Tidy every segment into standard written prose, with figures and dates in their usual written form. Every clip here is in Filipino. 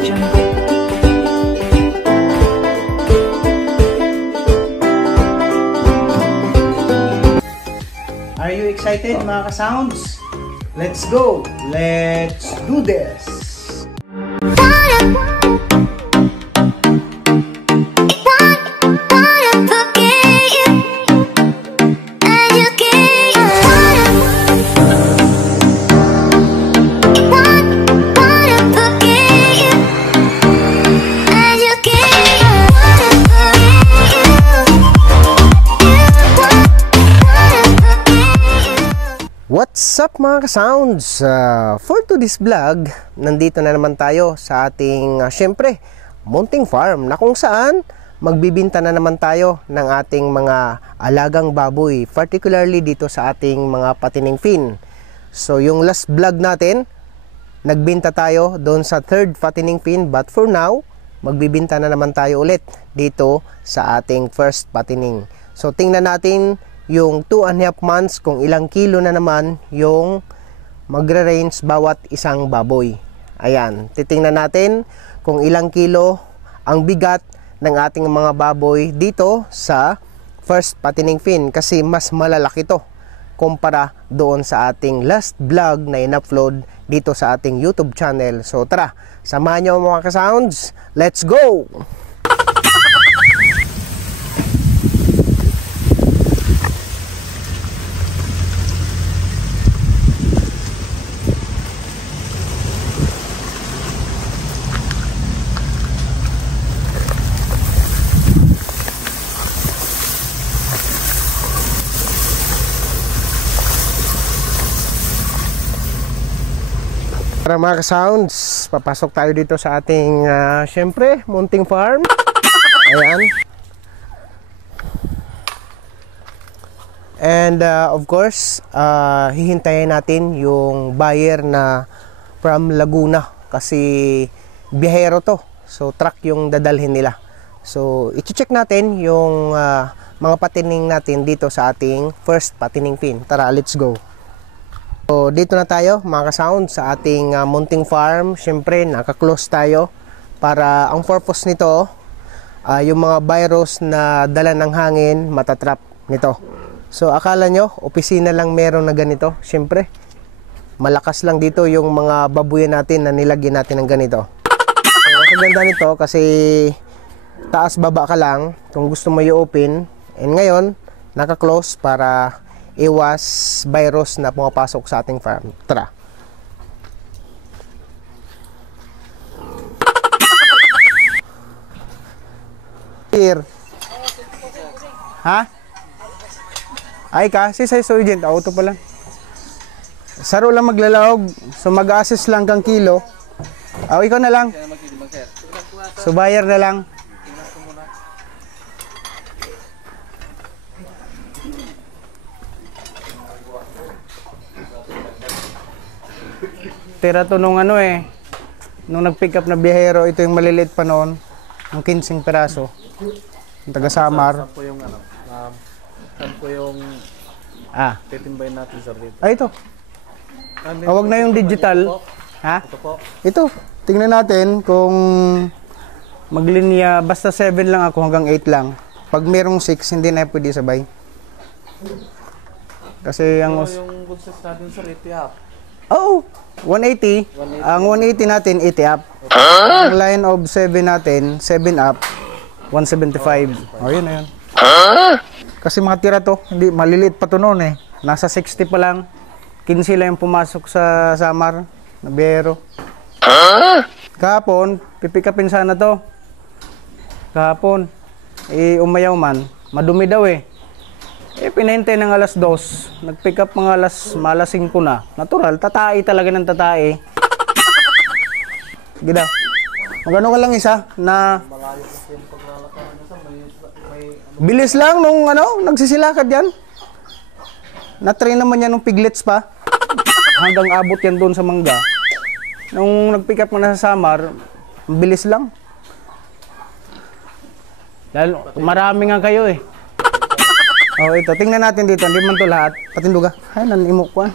Are you excited mga ka-sounds? Let's go! Let's do this! What's up mga ka-sounds? For today's vlog, nandito na naman tayo sa ating, syempre, munting farm na kung saan magbibinta na naman tayo ng ating mga alagang baboy, particularly dito sa ating mga patining fin. So yung last vlog natin, nagbinta tayo doon sa third patining fin, but for now, magbibinta na naman tayo ulit dito sa ating first patining. So tingnan natin yung 2.5 months kung ilang kilo na naman yung magre-range bawat isang baboy. Ayan, titingnan natin kung ilang kilo ang bigat ng ating mga baboy dito sa first patining fin kasi mas malalaki to kumpara doon sa ating last vlog na in-upload dito sa ating YouTube channel. So tara, samahan nyo mga ka-sounds, let's go! Para mga ka-sounds, papasok tayo dito sa ating syempre, munting farm. Ayan. And of course, hihintayin natin yung buyer na from Laguna kasi biyahero to. So truck yung dadalhin nila. So i-check natin yung mga patining natin dito sa ating first patining fin. Tara, let's go. So, dito na tayo mga ka-sound sa ating munting farm. Siyempre, naka-close tayo para ang purpose nito, yung mga virus na dala ng hangin, matatrap nito. So, akala nyo, opisina lang meron na ganito. Siyempre, malakas lang dito yung mga babuyan natin na nilagyan natin ng ganito. So, ang ganda nito kasi taas-baba ka lang kung gusto mo i-open. And ngayon, naka-close para iwas virus na pumapasok sa ating farm. Tara. Here. Ha? Ay ka? Si Size Agent. Auto pa lang. Saro lang maglalawag. So mag-assist lang kang kilo. Ikaw na lang. So buyer na lang. Tira to nung nung nag-pick up na biyahero, ito yung maliliit pa noon, ng 15 peraso. Yung taga-Samar. Saan po yung saan po yung titimbayin natin sa rito? Ito. Huwag na yung digital. Ha? Ito po. Ito. Tingnan natin kung maglinya, basta 7 lang ako hanggang 8 lang. Pag merong 6, hindi na pwede sabay. Kasi ang yung bunsis natin sa rito, Oo, 180. Ang 180 natin, 80 up. Ang line of 7 natin, 7 up, 175. O, yun na yun. Kasi mga tira to, hindi, maliliit pa to noon Nasa 60 pa lang. 15 lang yung pumasok sa Samar, na biyahero. Kahapon, pipikapin sana to. Kahapon, umayaw man, madumi daw pinahintay ng alas 2, nag-pick up mga alas 5 na. Natural, tatai talaga ng tatai. Gida. Magano ka lang isa na bilis lang nung nagsisilakad yan. Na-train naman yan nung piglets pa. Hanggang abot yan doon sa mangga. Nung nag-pick up mo na sa Samar, bilis lang. Lalo, marami nga kayo Oh, ito. Tingnan natin dito. Hindi man to lahat. Patinduga. Ay, nanimok ko.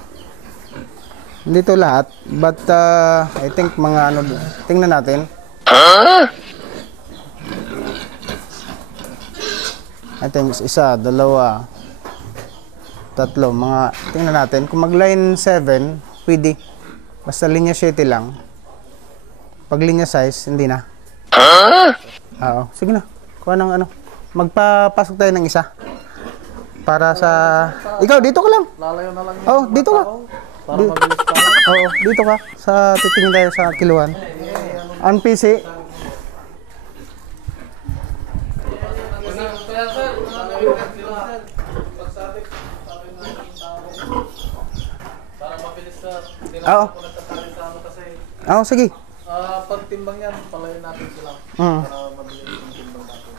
Hindi to lahat. But, I think mga tingnan natin. Ito yung isa, dalawa, tatlo, mga, tingnan natin. Kung mag line 7, pwede. Basta linya 7 lang. Pag linya size, hindi na. Oo, sige na. Kuha ng ano. Magpapasok tayo ng isa. Para sa... Ikaw, dito ka lang. Lalayo na lang Oo, dito ka. para mabilis tayo. Oo, dito ka. Sa titingin tayo sa kiluan. Ang PC. Para mabilis sir. Hindi na Oo. ako nagtatali sa ano kasi. Oo, sige. Pagtimbang yan, palayo natin sila. Mm. Para mabilis yung timbang natin.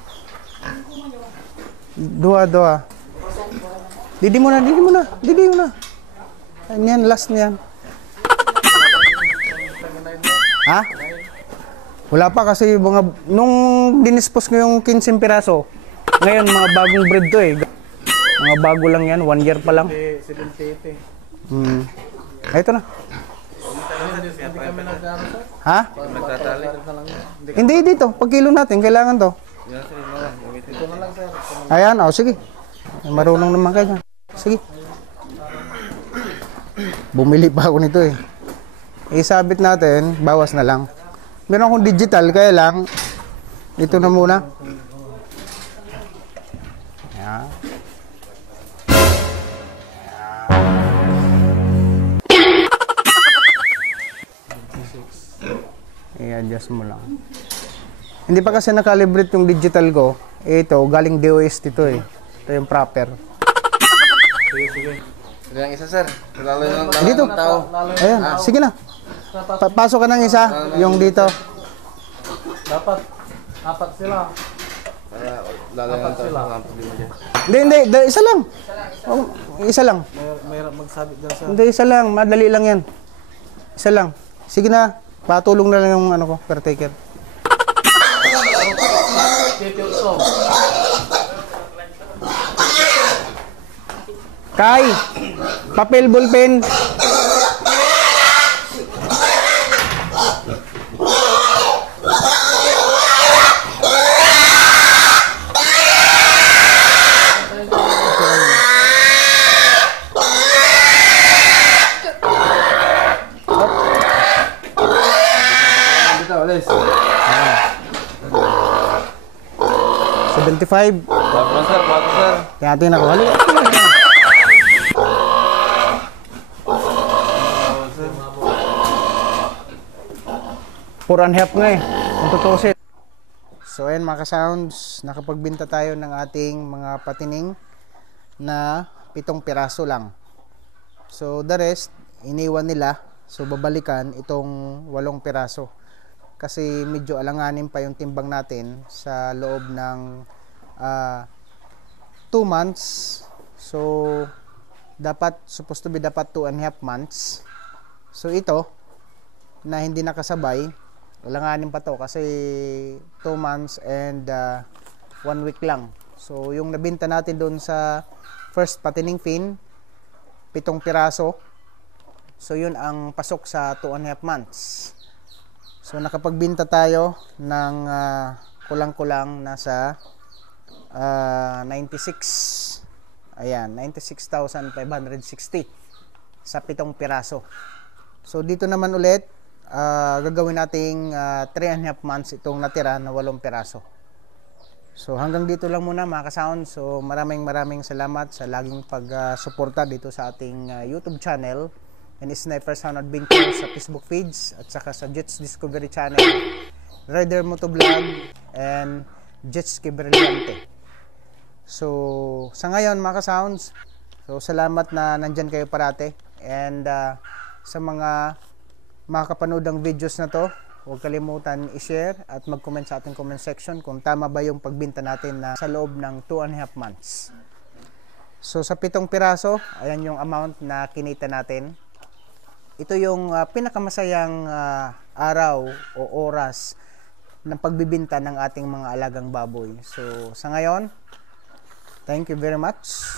Dua. Didi mo na. Yan, last niyan. Ha? Wala pa kasi nung dinispos ko yung 15 piraso, ngayon mga bagong breed to eh. Mga bago lang yan, 1 year pa lang. 78 eh. Ito na. Hindi kami nag-ano sir. Ha? Nagtatali na lang yan. Hindi dito, pag kilo natin, kailangan to. Ito na lang sir. Ayan, sige. Marunong naman kayo. Sige. Bumili pa ako nito eh. Isabit natin, bawas na lang. Meron akong digital, kaya lang, ito na muna. Ayan. I-adjust mo lang. Hindi pa kasi nakalibrate yung digital ko. Ito, galing DOS dito eh. Ito yung proper. Sige. Ito yung isa, sir. Lalayo lang Dito. ng tao. Ayan, sige na. Pasok ka ng isa, yung dito. Dapat, apat sila. Lalayo ng sila. tao. Hindi, isa lang. Oh, isa lang. May magsabit dyan sir. Hindi, isa lang. Madali lang yan. Isa lang. Sige na. Patulong na lang yung ano ko, caretaker. Keep your song. Kai, papel, ballpen. Dito, alis. 75. Bago, sir. Bago, sir. Kaya natin ako. Hali. 4.5 nga eh. Kung tutusin. So ayun mga ka-sounds, nakapagbinta tayo ng ating mga patining na 7 piraso lang. So the rest, iniwan nila. So babalikan itong 8 piraso. Kasi medyo alanganin pa yung timbang natin sa loob ng 2 months. So supposed to be dapat 2.5 months. So ito, na hindi nakasabay, alanganin pa to kasi 2 months and 1 week lang. So yung nabinta natin doon sa first patining fin, 7 piraso. So yun ang pasok sa 2.5 months. So nakapagbinta tayo ng kulang-kulang nasa 96. Ayan, 96,560 sa 7 piraso. So dito naman ulit, gagawin nating 3.5 months itong natira na 8 piraso. So hanggang dito lang muna mga ka-sound. So maraming salamat sa laging pag-suporta dito sa ating YouTube channel and Sniper Sound Adventure sa Facebook feeds at saka sa Jets Discovery Channel, Rider Motovlog and Jets Brillante. So sa ngayon mga ka-sounds, so salamat na nandyan kayo parate, and sa mga makakapanood ng videos na to, huwag kalimutan i-share at mag-comment sa ating comment section kung tama ba yung pagbinta natin na sa loob ng 2.5 months. So sa 7 piraso, ayan yung amount na kinita natin. Ito yung pinakamasayang araw o oras ng pagbibinta ng ating mga alagang baboy. So sa ngayon, thank you very much.